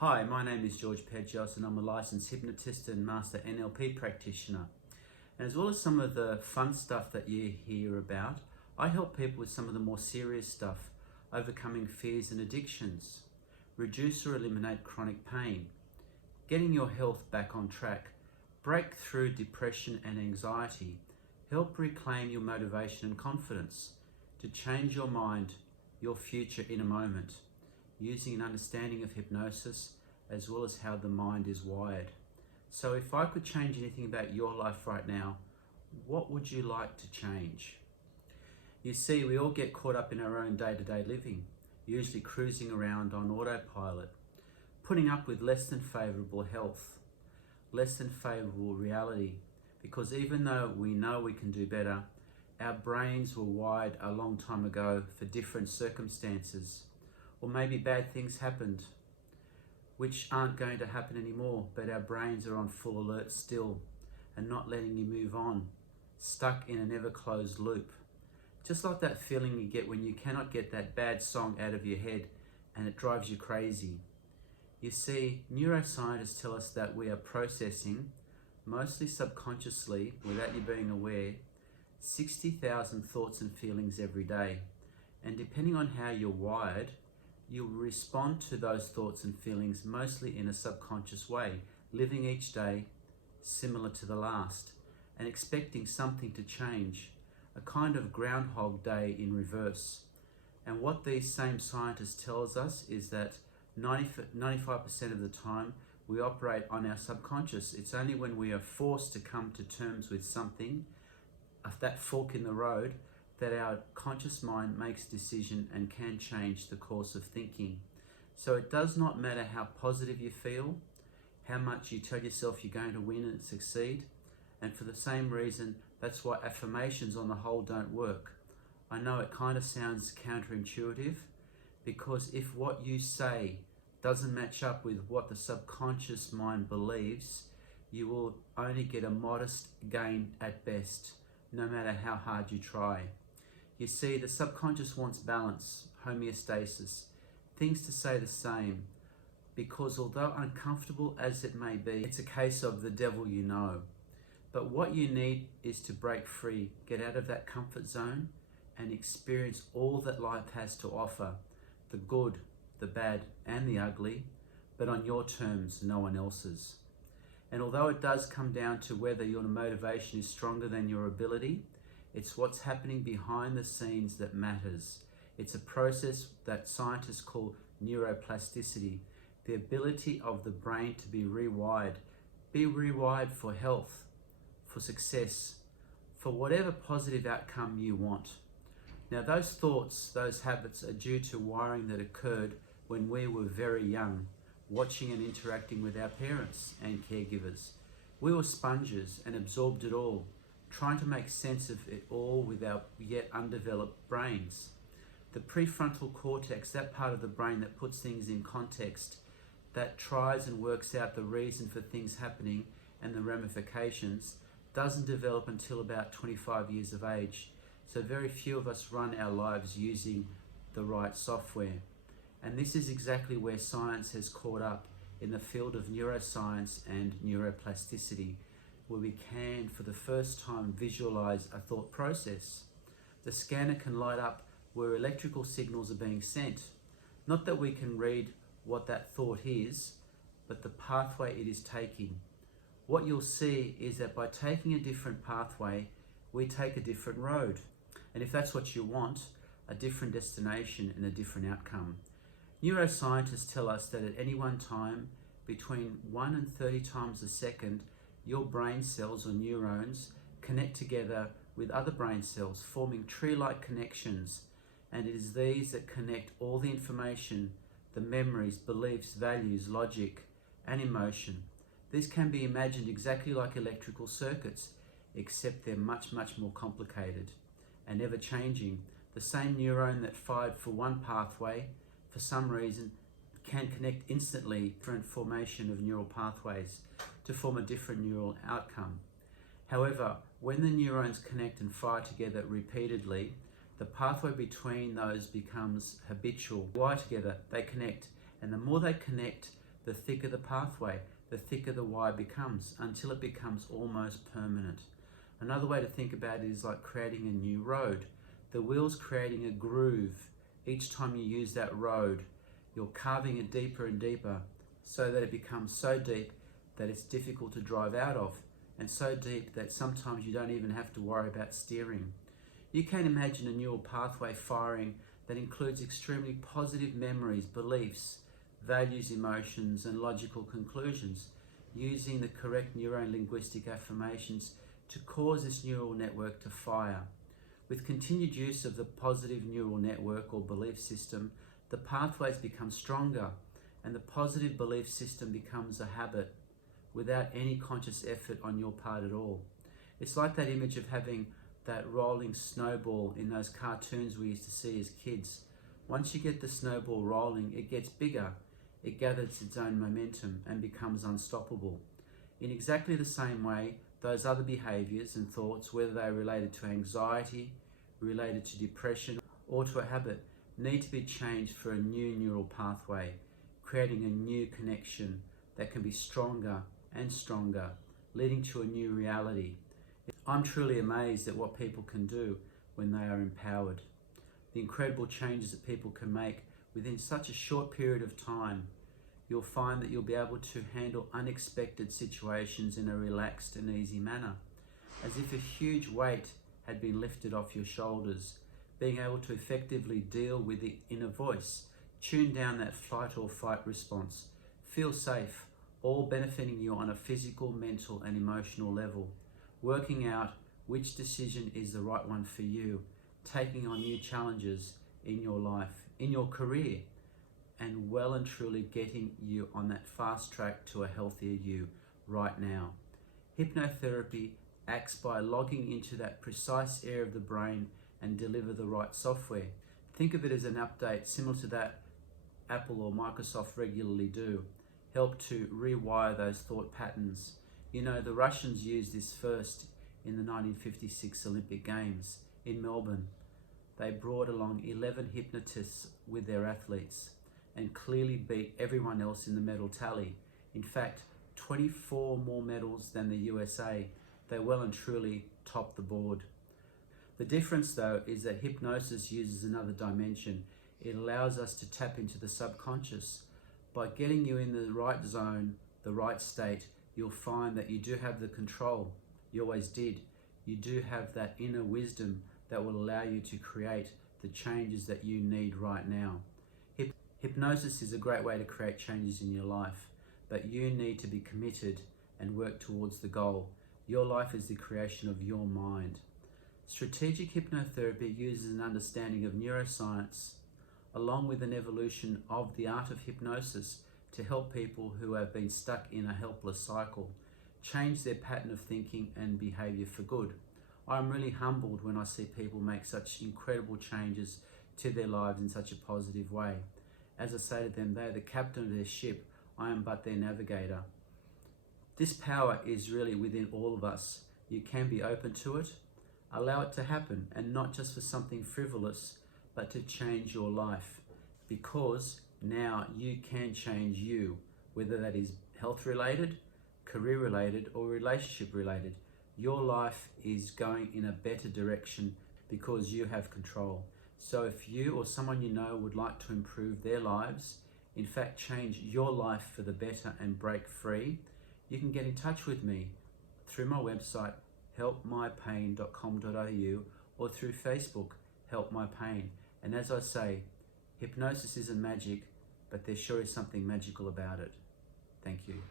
Hi, my name is George Pedros and I'm a licensed hypnotist and master NLP practitioner. And as well as some of the fun stuff that you hear about, I help people with some of the more serious stuff, overcoming fears and addictions, reduce or eliminate chronic pain, getting your health back on track, break through depression and anxiety, help reclaim your motivation and confidence, to change your mind, your future in a moment, using an understanding of hypnosis as well as how the mind is wired. So if I could change anything about your life right now, what would you like to change? You see, we all get caught up in our own day-to-day living, usually cruising around on autopilot, putting up with less than favorable health, less than favorable reality, because even though we know we can do better, our brains were wired a long time ago for different circumstances. Or maybe bad things happened, which aren't going to happen anymore, but our brains are on full alert still and not letting you move on, stuck in an ever-closed loop. Just like that feeling you get when you cannot get that bad song out of your head and it drives you crazy. You see, neuroscientists tell us that we are processing, mostly subconsciously, without you being aware, 60,000 thoughts and feelings every day. And depending on how you're wired, you'll respond to those thoughts and feelings mostly in a subconscious way, living each day similar to the last and expecting something to change, a kind of Groundhog Day in reverse. And what these same scientists tells us is that 95% of the time we operate on our subconscious. It's only when we are forced to come to terms with something, that fork in the road, that our conscious mind makes decision and can change the course of thinking. So it does not matter how positive you feel, how much you tell yourself you're going to win and succeed. And for the same reason, that's why affirmations on the whole don't work. I know it kind of sounds counterintuitive, because if what you say doesn't match up with what the subconscious mind believes, you will only get a modest gain at best, no matter how hard you try. You see, the subconscious wants balance, homeostasis, things to stay the same, because although uncomfortable as it may be, it's a case of the devil you know. But what you need is to break free, get out of that comfort zone and experience all that life has to offer, the good, the bad and the ugly, but on your terms, no one else's. And although it does come down to whether your motivation is stronger than your ability, it's what's happening behind the scenes that matters. It's a process that scientists call neuroplasticity, the ability of the brain to be rewired for health, for success, for whatever positive outcome you want. Now those thoughts, those habits are due to wiring that occurred when we were very young, watching and interacting with our parents and caregivers. We were sponges and absorbed it all, trying to make sense of it all with our yet undeveloped brains. The prefrontal cortex, that part of the brain that puts things in context, that tries and works out the reason for things happening and the ramifications, doesn't develop until about 25 years of age. So very few of us run our lives using the right software. And this is exactly where science has caught up in the field of neuroscience and neuroplasticity, where we can, for the first time, visualize a thought process. The scanner can light up where electrical signals are being sent. Not that we can read what that thought is, but the pathway it is taking. What you'll see is that by taking a different pathway, we take a different road. And if that's what you want, a different destination and a different outcome. Neuroscientists tell us that at any one time, between 1 and 30 times a second, your brain cells or neurons connect together with other brain cells, forming tree-like connections. And it is these that connect all the information, the memories, beliefs, values, logic, and emotion. These can be imagined exactly like electrical circuits, except they're much, much more complicated and ever-changing. The same neuron that fired for one pathway, for some reason, can connect instantly through formation of neural pathways to form a different neural outcome. However, when the neurons connect and fire together repeatedly, the pathway between those becomes habitual. Wire together, they connect, and the more they connect, The thicker the pathway, the thicker the why becomes, until it becomes almost permanent. Another way to think about it is like creating a new road. The wheel's creating a groove. Each time you use that road, you're carving it deeper and deeper so that it becomes so deep that it's difficult to drive out of, and so deep that sometimes you don't even have to worry about steering. You can imagine a neural pathway firing that includes extremely positive memories, beliefs, values, emotions, and logical conclusions, using the correct neuro-linguistic affirmations to cause this neural network to fire. With continued use of the positive neural network or belief system, the pathways become stronger and the positive belief system becomes a habit without any conscious effort on your part at all. It's like that image of having that rolling snowball in those cartoons we used to see as kids. Once you get the snowball rolling, it gets bigger, it gathers its own momentum and becomes unstoppable. In exactly the same way, those other behaviors and thoughts, whether they are related to anxiety, related to depression, or to a habit, need to be changed for a new neural pathway, creating a new connection that can be stronger and stronger, leading to a new reality. I'm truly amazed at what people can do when they are empowered. The incredible changes that people can make within such a short period of time. You'll find that you'll be able to handle unexpected situations in a relaxed and easy manner, as if a huge weight had been lifted off your shoulders, being able to effectively deal with the inner voice, tune down that fight or flight response, feel safe, all benefiting you on a physical, mental, and emotional level, working out which decision is the right one for you, taking on new challenges in your life, in your career, and well and truly getting you on that fast track to a healthier you right now. Hypnotherapy acts by logging into that precise area of the brain and deliver the right software. Think of it as an update similar to that Apple or Microsoft regularly do. Help to rewire those thought patterns. You know, the Russians used this first in the 1956 Olympic Games in Melbourne. They brought along 11 hypnotists with their athletes and clearly beat everyone else in the medal tally. In fact, 24 more medals than the USA. They well and truly topped the board. The difference though is that hypnosis uses another dimension. It allows us to tap into the subconscious. By getting you in the right zone, the right state, you'll find that you do have the control. You always did. You do have that inner wisdom that will allow you to create the changes that you need right now. Hypnosis is a great way to create changes in your life, but you need to be committed and work towards the goal. Your life is the creation of your mind. Strategic hypnotherapy uses an understanding of neuroscience along with an evolution of the art of hypnosis to help people who have been stuck in a helpless cycle change their pattern of thinking and behavior for good. I'm really humbled when I see people make such incredible changes to their lives in such a positive way. As I say to them, they are the captain of their ship, I am but their navigator. This power is really within all of us. You can be open to it, allow it to happen, and not just for something frivolous, but to change your life. Because now you can change you, whether that is health related, career related, or relationship related. Your life is going in a better direction because you have control. So if you or someone you know would like to improve their lives, in fact change your life for the better and break free, you can get in touch with me through my website helpmypain.com.au or through Facebook Help My Pain. And as I say, hypnosis isn't magic, but there sure is something magical about it. Thank you.